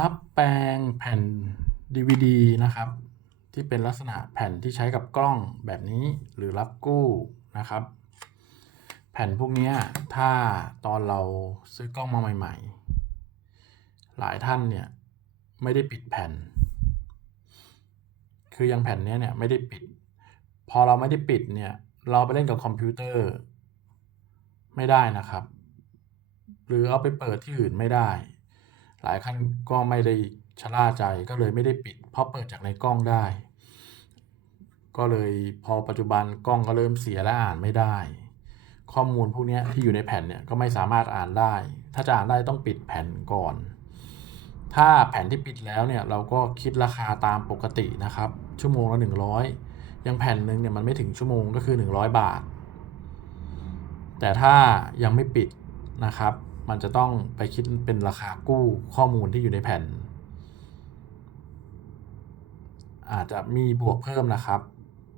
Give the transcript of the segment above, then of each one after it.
รับแปลงแผ่น DVD นะครับ ที่เป็นลักษณะแผ่นที่ใช้กับกล้องแบบนี้หรือรับกู้นะครับ แผ่นพวกนี้ถ้าตอนเราซื้อกล้องมาใหม่ ๆ หลายท่านเนี่ยไม่ได้ปิดแผ่น คือยังแผ่นนี้เนี่ยไม่ได้ปิด พอเราไม่ได้ปิดเนี่ยเราไปเล่นกับคอมพิวเตอร์ ไม่ได้นะครับ หรือเอาไปเปิดที่อื่นไม่ได้ หลายท่านก็ไม่ได้ชะล่าใจก็เลยไม่ได้ปิดเพราะเปิดจากในกล้องได้ ก็เลยพอปัจจุบันกล้องก็เริ่มเสียและอ่านไม่ได้ ข้อมูลพวกนี้ที่อยู่ในแผ่นเนี่ยก็ไม่สามารถอ่านได้ ถ้าจะอ่านได้ต้องปิดแผ่นก่อน ถ้าแผ่นที่ปิดแล้วเนี่ยเราก็คิดราคาตามปกตินะครับ ชั่วโมงละ100 ยังแผ่นหนึ่งเนี่ยมันไม่ถึงชั่วโมงก็คือ 100 บาท แต่ถ้ายังไม่ปิดนะครับ มันจะต้องไปคิดเป็นราคากู้ข้อมูลที่อยู่ในแผ่น อาจจะมีบวกเพิ่มนะครับ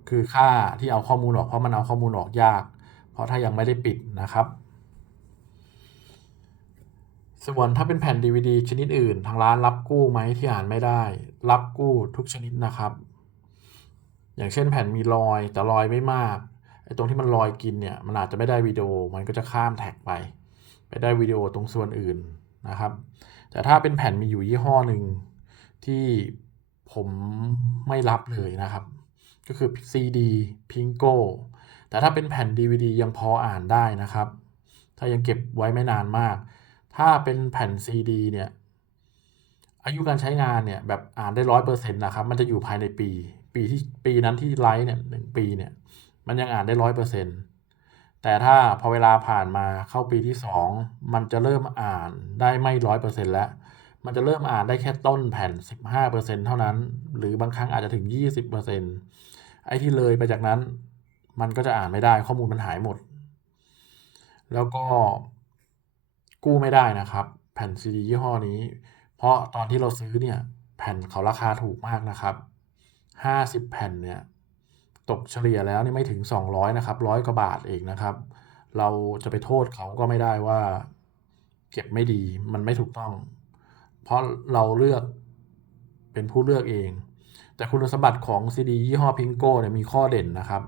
คือค่าที่เอาข้อมูลออกเพราะมันเอาข้อมูลออกยาก เพราะถ้ายังไม่ได้ปิดนะครับ ส่วนถ้าเป็นแผ่น DVD ชนิดอื่น ทางร้านรับกู้ไหมที่อ่านไม่ได้ รับกู้ทุกชนิดนะครับ อย่างเช่นแผ่นมีรอยแต่รอยไม่มากไอ้ตรงที่มันรอยกินเนี่ยมันอาจจะไม่ได้วิดีโอมันก็จะข้ามแท็กไป ไปได้วิดีโอตรงส่วนอื่นนะครับ แต่ถ้าเป็นแผ่นมีอยู่ยี่ห้อหนึ่งที่ผมไม่รับเลยนะครับ ก็คือ CD Pingo แต่ถ้าเป็นแผ่น DVD ยังพออ่านได้นะครับ ถ้ายังเก็บไว้ไม่นานมาก ถ้าเป็นแผ่น CD เนี่ยอายุการใช้งานเนี่ยแบบอ่านได้ร้อยเปอร์เซ็นต์นะครับ มันจะอยู่ภายในปี ปีที่ปีนั้นที่ไลฟ์เนี่ยหนึ่งปีเนี่ย มันยังอ่านได้ร้อยเปอร์เซ็นต์ แต่ถ้าพอเวลาผ่านมาเข้าปีที่สองมันจะเริ่มอ่านได้ไม่ร้อยเปอร์เซ็นต์แล้ว มันจะเริ่มอ่านได้แค่ต้นแผ่น 15%เท่านั้น หรือบางครั้งอาจจะถึง 20%ไอ้ที่เลยไปจากนั้น มันก็จะอ่านไม่ได้ข้อมูลมันหายหมด แล้วก็กู้ไม่ได้นะครับ แผ่นซีดียี่ห้อนี้ เพราะตอนที่เราซื้อเนี่ย แผ่นเขาราคาถูกมากนะครับ 50 แผ่นเนี่ย ตกเฉลี่ยแล้วนี่ไม่ถึง 200นะครับร้อยกว่าบาทเองนะครับ เราจะไปโทษเขาก็ไม่ได้ว่า เก็บไม่ดีมันไม่ถูกต้อง เพราะเราเลือกเป็นผู้เลือกเอง แต่คุณสมบัติของซีดียี่ห้อพิงโก้เนี่ยมีข้อเด่นนะครับ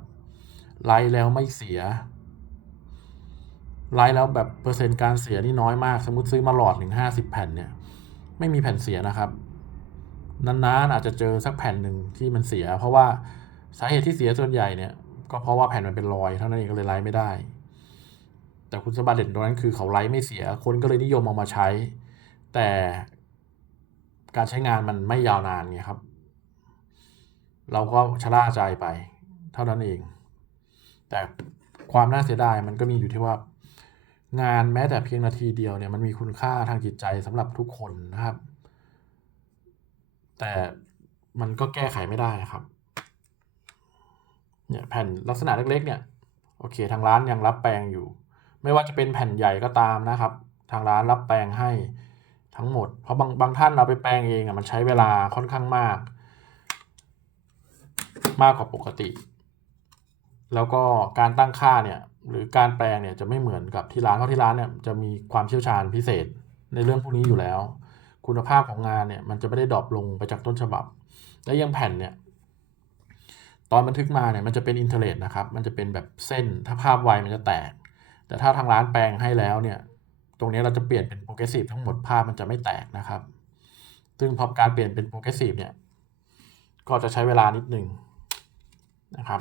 ไลฟ์แล้วไม่เสียไลฟ์แล้วแบบเปอร์เซ็นต์การเสียนี่น้อยมาก สมมติซื้อมาหลอดหนึ่งห้าสิบแผ่นเนี่ย ไม่มีแผ่นเสียนะครับนานๆอาจจะเจอสักแผ่นหนึ่งที่มันเสีย เพราะว่า สาเหตุที่เสียส่วนใหญ่เนี่ย ก็เพราะว่าแผ่นมันเป็นรอยเท่านั้นเองก็เลยไลฟ์ไม่ได้ แต่คุณสมบัติเด่นตรงนั้นคือเขาไลฟ์ไม่เสีย คนก็เลยนิยมเอามาใช้ แต่การใช้งานมันไม่ยาวนานไงครับ เราก็ชะล่าใจไป เท่านั้นเอง แต่ความน่าเสียดายมันก็มีอยู่ที่ว่างานแม้แต่เพียงนาทีเดียวเนี่ยมันมีคุณค่าทางจิตใจสำหรับทุกคนนะครับ แต่มันก็แก้ไขไม่ได้ครับ เนี่ยแผ่นลักษณะเล็กๆเนี่ยโอเค ทางร้านยังรับแปลงอยู่ ไม่ว่าจะเป็นแผ่นใหญ่ก็ตามนะครับ ทางร้านรับแปลงให้ทั้งหมด เพราะบางบางท่านเราไปแปลงเองอะมันใช้เวลาค่อนข้างมาก มากกว่าปกติ แล้วก็การตั้งค่าเนี่ยหรือการแปลงเนี่ยจะไม่เหมือนกับที่ร้านเพราะที่ร้านเนี่ยจะมีความเชี่ยวชาญพิเศษในเรื่องพวกนี้อยู่แล้ว คุณภาพของงานเนี่ยมันจะไม่ได้ดรอปลงไปจากต้นฉบับ และยังแผ่นเนี่ย ตอนบันทึกมาเนี่ยมันจะเป็นอินเทอร์เน็ตนะครับ มันจะเป็นแบบเส้น ถ้าภาพไวมันจะแตก แต่ถ้าทางร้านแปลงให้แล้วเนี่ย ตรงนี้เราจะเปลี่ยนเป็นโปรเกรสซีฟทั้งหมดภาพมันจะไม่แตกนะครับ ซึ่งพอการเปลี่ยนเป็นโปรเกรสซีฟเนี่ย ก็จะใช้เวลานิดหนึ่งนะครับ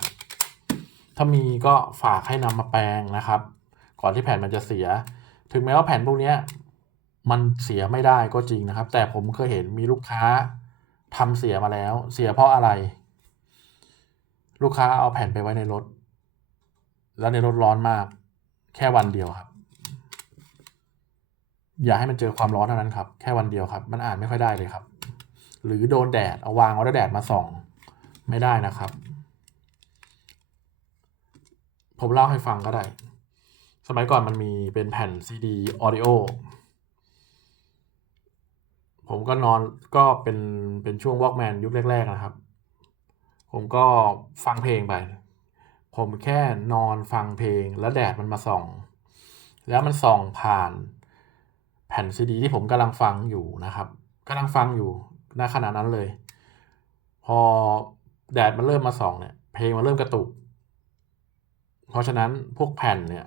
ถ้ามีก็ฝากให้นำมาแปลงนะครับ ก่อนที่แผ่นมันจะเสีย ถึงแม้ว่าแผ่นพวกนี้มันเสียไม่ได้ก็จริงนะครับ แต่ผมเคยเห็นมีลูกค้าทำเสียมาแล้ว เสียเพราะอะไร ลูกค้าเอาแผ่นไปไว้ในรถ แล้วในรถร้อนมาก แค่วันเดียวครับ อย่าให้มันเจอความร้อนเท่านั้นครับ แค่วันเดียวครับ มันอ่านไม่ค่อยได้เลยครับ หรือโดนแดดเอาวางไว้แล้วแดดมาส่อง ไม่ได้นะครับ ผมเล่าให้ฟังก็ได้ สมัยก่อนมันมีเป็นแผ่นซีดีออดิโอผมก็นอนก็เป็นเป็นช่วงวอล์กแมนยุคแรก ๆ นะครับ ผมก็ฟังเพลงไป ผมแค่นอนฟังเพลง แล้วแดดมันมาส่อง แล้วมันส่องผ่านแผ่นซีดีที่ผมกำลังฟังอยู่นะครับกำลังฟังอยู่ณขณะนั้นเลย พอแดดมันเริ่มมาส่องเนี่ย เพลงมันเริ่มกระตุก เพราะฉะนั้นพวกแผ่นเนี่ย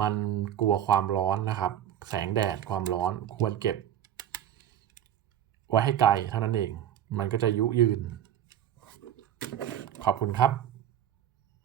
มันกลัวความร้อนนะครับ แสงแดดความร้อนควรเก็บ ไว้ให้ไกลเท่านั้นเอง มันก็จะยุยืน ขอบคุณครับ